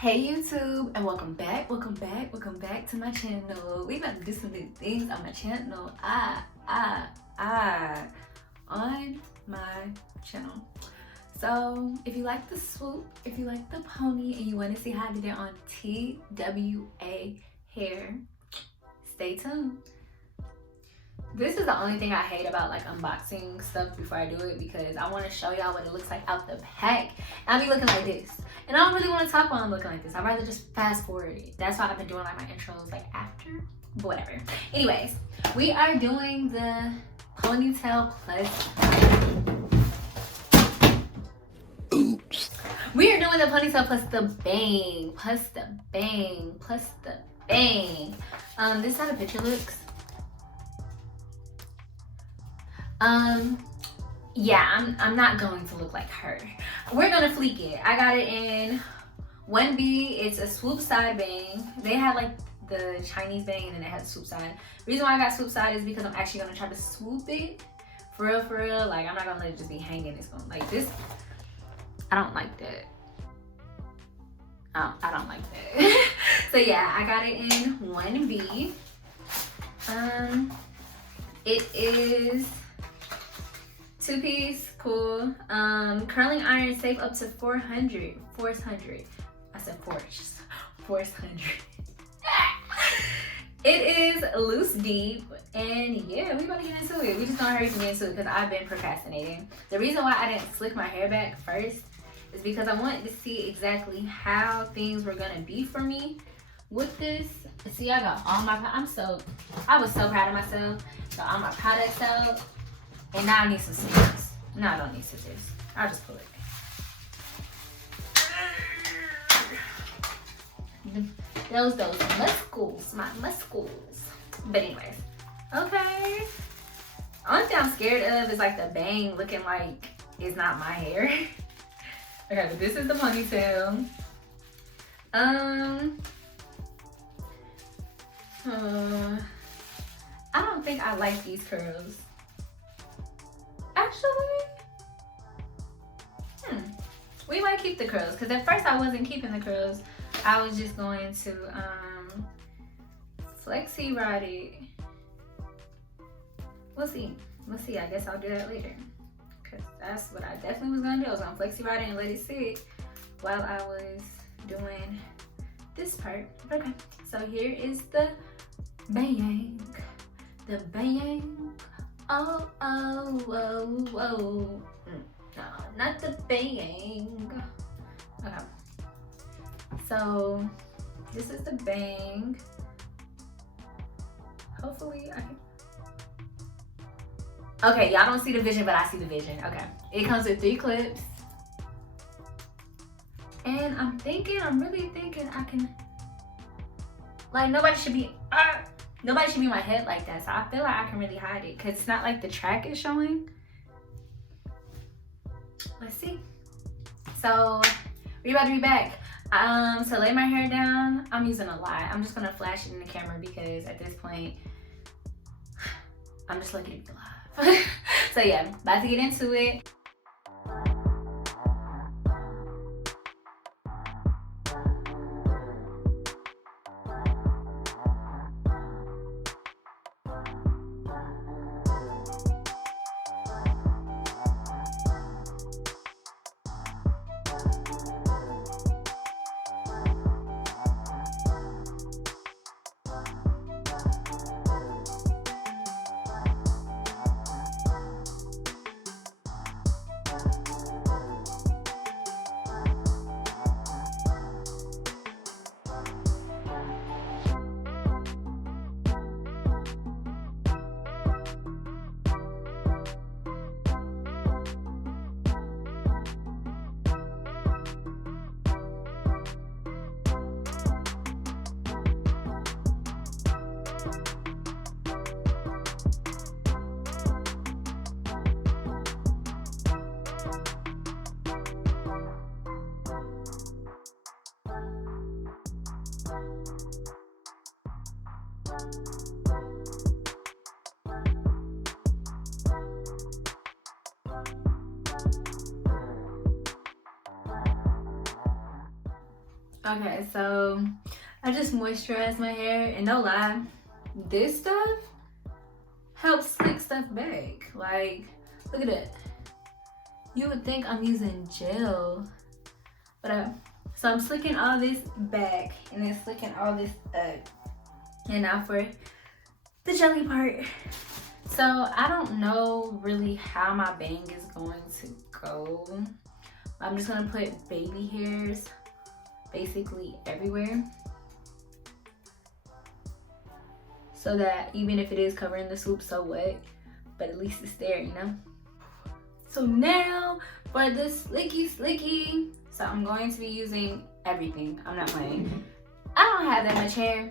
Hey YouTube, and welcome back to my channel. We about to do some new things on my channel. On my channel. So if you like the swoop, if you like the pony, and you want to see how I did it on TWA hair, stay tuned. This is the only thing I hate about like unboxing stuff before I do it, because I want to show y'all what it looks like out the pack. And I be looking like this, and I don't really want to talk while I'm looking like this. I'd rather just fast forward it. That's why I've been doing like my intros like after, but whatever. Anyways, we are doing the ponytail plus. Oops. We are doing the ponytail plus the bang, this is how the picture looks. Yeah, I'm not going to look like her. We're gonna fleek it. I got it in 1B. It's a swoop side bang. They had like the Chinese bang and then it had the swoop side. The reason why I got swoop side is because I'm actually gonna try to swoop it. For real. Like, I'm not gonna let it just be hanging. It's gonna like this. I don't like that. I don't like that. So yeah, I got it in 1B. It is 2-piece, cool. Curling iron safe up to 400. I said 400. It is loose deep, and yeah, we about to get into it. We just gonna hurry to get into it because I've been procrastinating. The reason why I didn't slick my hair back first is because I wanted to see exactly how things were gonna be for me with this. See, I got all my, I was so proud of myself. Got all my products out. And now I need some scissors. No, I don't need scissors. I'll just pull it. Those muscles, my muscles. But anyways, okay. Only thing I'm scared of is like the bang looking like it's not my hair. Okay, but this is the ponytail. I don't think I like these curls. Actually, we might keep the curls, because at first I wasn't keeping the curls. I was just going to flexi rod it. We'll see. I guess I'll do that later, because that's what I definitely was gonna do. I was gonna flexi rod it and let it sit while I was doing this part. Okay, so here is the bang. The bang. Oh. No, not the bang. Okay. So this is the bang. Hopefully I can. Okay, y'all don't see the vision, but I see the vision. Okay. It comes with 3 clips. And I'm really thinking I can, like, nobody should be in my head like that, so I feel like I can really hide it, because it's not like the track is showing. Let's see. So we about to be back. So lay my hair down. I'm using a lot. I'm just gonna flash it in the camera because at this point I'm just lucky to be alive. So yeah, about to get into it. Okay, so I just moisturized my hair, and no lie, this stuff helps slick stuff back. Like, look at it. You would think I'm using gel, but so I'm slicking all this back and then slicking all this up. And now for the jelly part. So I don't know really how my bang is going to go. I'm just gonna put baby hairs basically everywhere, so that even if it is covering the swoop, so what, but at least it's there, you know. So now for the slicky, so I'm going to be using everything. I'm not playing. I don't have that much hair.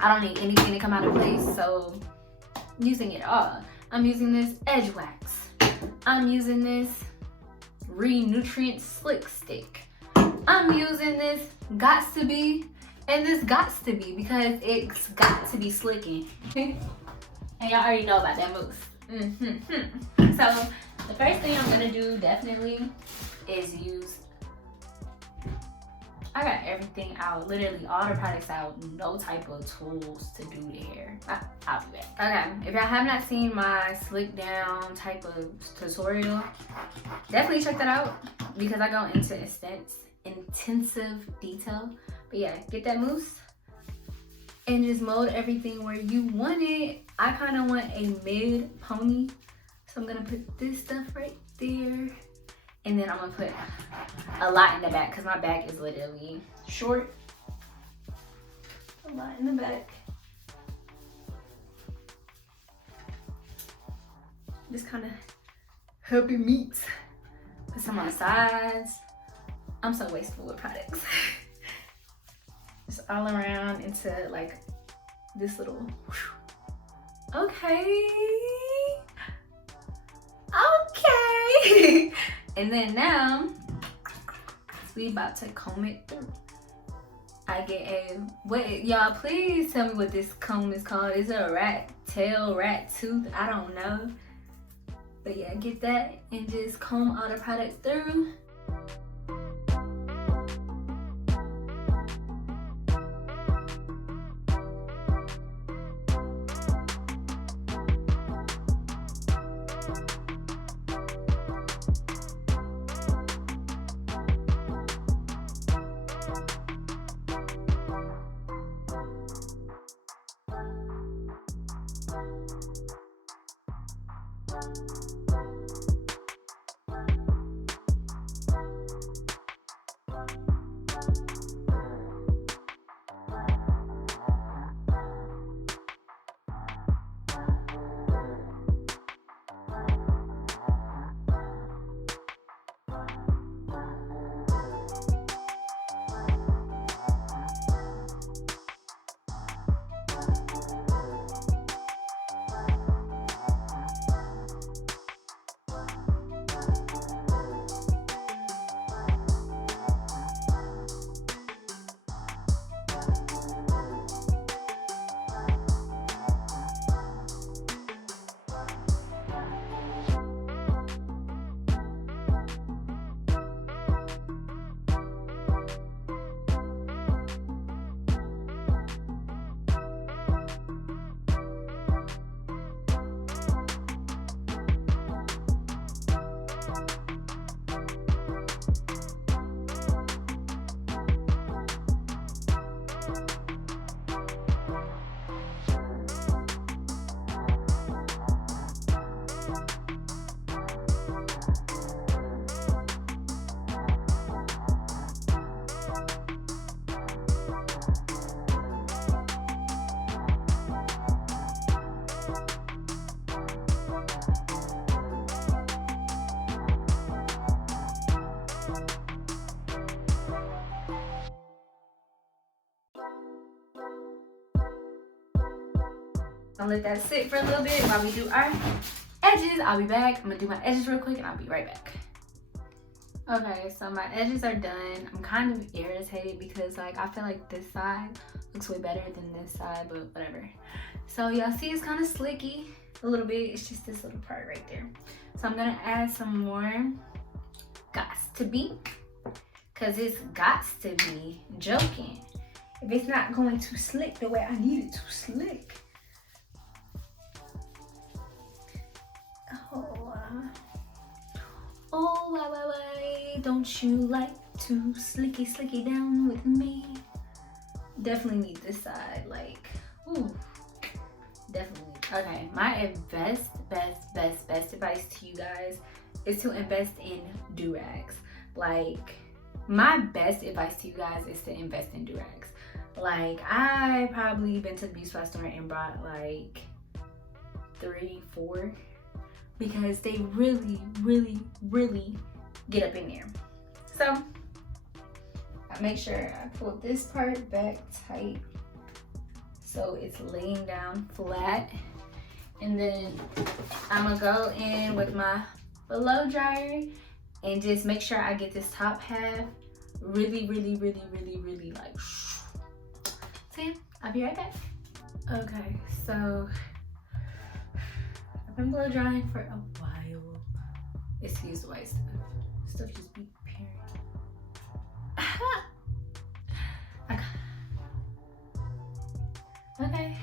I don't need anything to come out of place, so I'm using it all. I'm using this edge wax. I'm using this Re-Nutrient Slick Stick. I'm using this Gots to Be, and this Gots to Be because it's got to be slicking. And y'all already know about that mousse. So the first thing I'm gonna do definitely is use, I got everything out, literally all the products out, no type of tools to do the hair. I'll do that. Okay, if y'all have not seen my slick down type of tutorial, definitely check that out because I go into intensive detail. But yeah, get that mousse and just mold everything where you want it. I kind of want a mid pony, so I'm gonna put this stuff right there, and then I'm gonna put a lot in the back because my back is literally short. A lot in the back. Just kind of helping meet. Put some on the sides. I'm so wasteful with products. Just all around into like this little. Okay. And then now we about to comb it through. I get a, what, y'all please tell me what this comb is called. Is it a rat tail, rat tooth? I don't know. But yeah, get that and just comb all the products through. I'll let that sit for a little bit while we do our edges. I'll be back. I'm gonna do my edges real quick and I'll be right back. Okay, so my edges are done. I'm kind of irritated because like I feel like this side looks way better than this side, but whatever. So y'all see it's kind of slicky a little bit. It's just this little part right there. So I'm gonna add some more Gots to Be. Cause it's got to be joking. If it's not going to slick the way I need it to slick. Oh, why, don't you like to slicky down with me? Definitely need this side, like, ooh, definitely. Okay, my best advice to you guys is to invest in do-rags. Like, my best advice to you guys is to invest in do-rags. Like, I probably been to the beauty supply store and brought like 3, 4 because they really get up in there. So I make sure I pull this part back tight so it's laying down flat, and then I'm gonna go in with my blow dryer and just make sure I get this top half really like. So yeah, I'll be right back. Okay, so I've been blow drying for a while. Excuse the white stuff. Stuff just be appearing. Okay.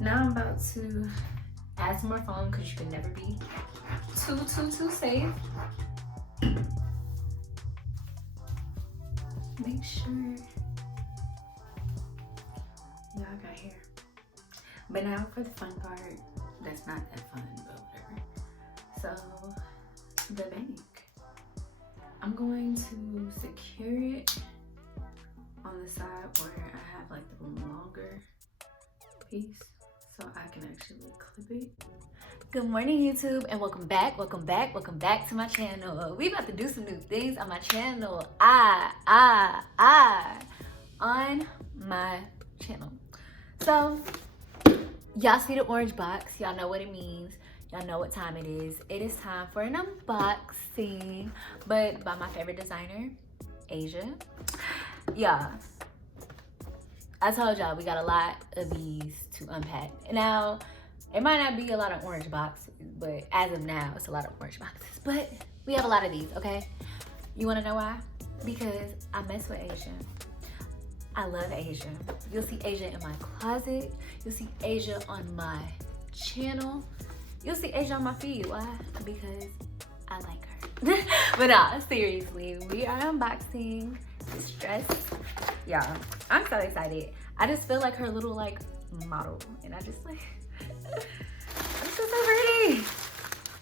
Now I'm about to add some more foam because you can never be too safe. Make sure y'all got hair. But now for the fun part. That's not that fun, but whatever. So the bank. I'm going to secure it on the side where I have like the longer piece so I can actually clip it. Good morning, YouTube, and welcome back to my channel. We about to do some new things on my channel. On my channel. So y'all see the orange box, y'all know what it means. Y'all know what time it is. It is time for an unboxing, but by my favorite designer, Ayzha. Yeah, I told y'all we got a lot of these to unpack. Now, it might not be a lot of orange boxes, but as of now, it's a lot of orange boxes. But we have a lot of these, okay? You wanna know why? Because I mess with Ayzha. I love Ayzha. You'll see Ayzha in my closet. You'll see Ayzha on my channel. You'll see Ayzha on my feed. Why? Because I like her. But nah, seriously, we are unboxing this dress. Yeah, I'm so excited. I just feel like her little like model, and I just like, I'm so pretty.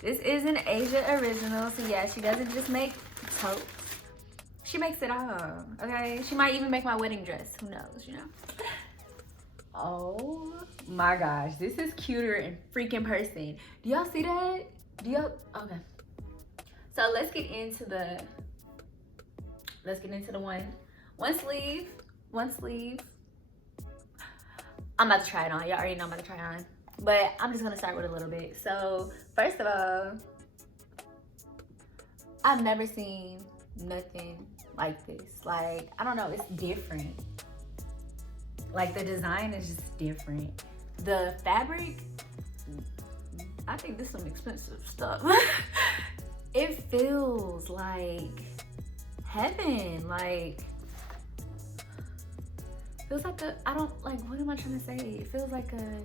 This is an Ayzha original, so yeah, she doesn't just make totes. She makes it all, okay? She might even make my wedding dress. Who knows, you know? Oh my gosh, this is cuter in freaking person. Do y'all see that? Do y'all? Okay. So let's get into the one sleeve. I'm about to try it on. Y'all already know I'm about to try it on. But I'm just gonna start with a little bit. So first of all, I've never seen nothing like this. Like, I don't know, it's different. Like, the design is just different. The fabric, I think this is some expensive stuff. It feels like heaven. Like, feels like a, I don't, like, what am I trying to say? It feels like a,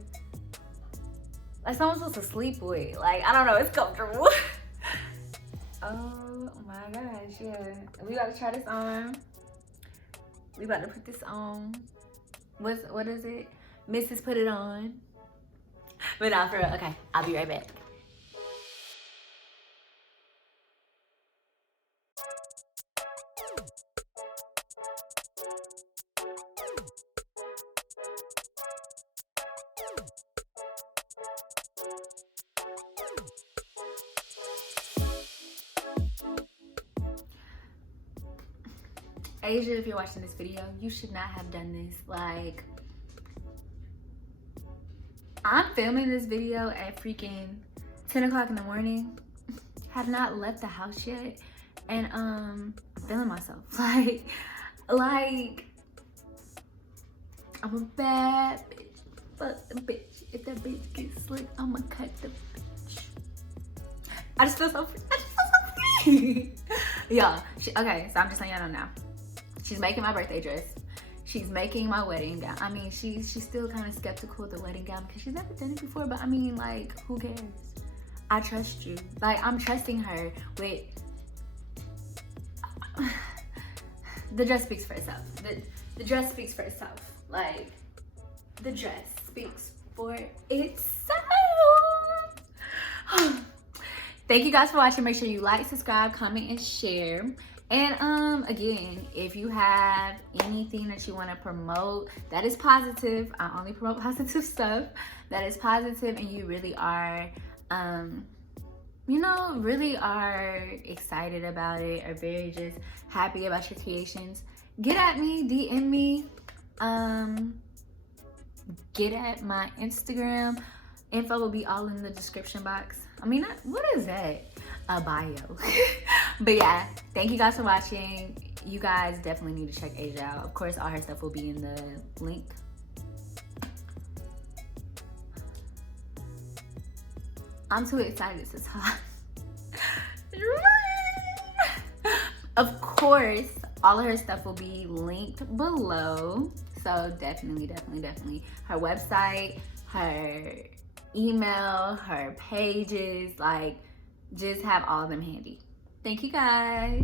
like someone's supposed to sleep with. Like, I don't know, it's comfortable. Oh my gosh, yeah. We about to try this on. We about to put this on. What is it? Mrs. Put It On. But not for real. Okay, I'll be right back. Ayzha, if you're watching this video, you should not have done this. Like, I'm filming this video at freaking 10 o'clock in the morning. Have not left the house yet, and I'm feeling myself. Like I'm a bad bitch. Fuck the bitch. If that bitch gets slick, I'ma cut the bitch. I just feel so free. Y'all, okay, so I'm just letting y'all know now. She's making my birthday dress. She's making my wedding gown. I mean, she's still kind of skeptical of the wedding gown because she's never done it before, but I mean, like, who cares? I trust you. Like, I'm trusting her with... The dress speaks for itself. The dress speaks for itself. Like, the dress speaks for itself. Thank you guys for watching. Make sure you like, subscribe, comment, and share. And again, if you have anything that you want to promote that is positive, I only promote positive stuff that is positive, and you really are you know, really are excited about it, or very just happy about your creations, get at me, DM me, get at my Instagram. Info will be all in the description box. I mean, what is that? A bio. But yeah, thank you guys for watching. You guys definitely need to check Ayzha out. Of course, all her stuff will be in the link. I'm too excited to talk. Of course, all of her stuff will be linked below. So definitely her website, her email, her pages, like, just have all of them handy. Thank you guys.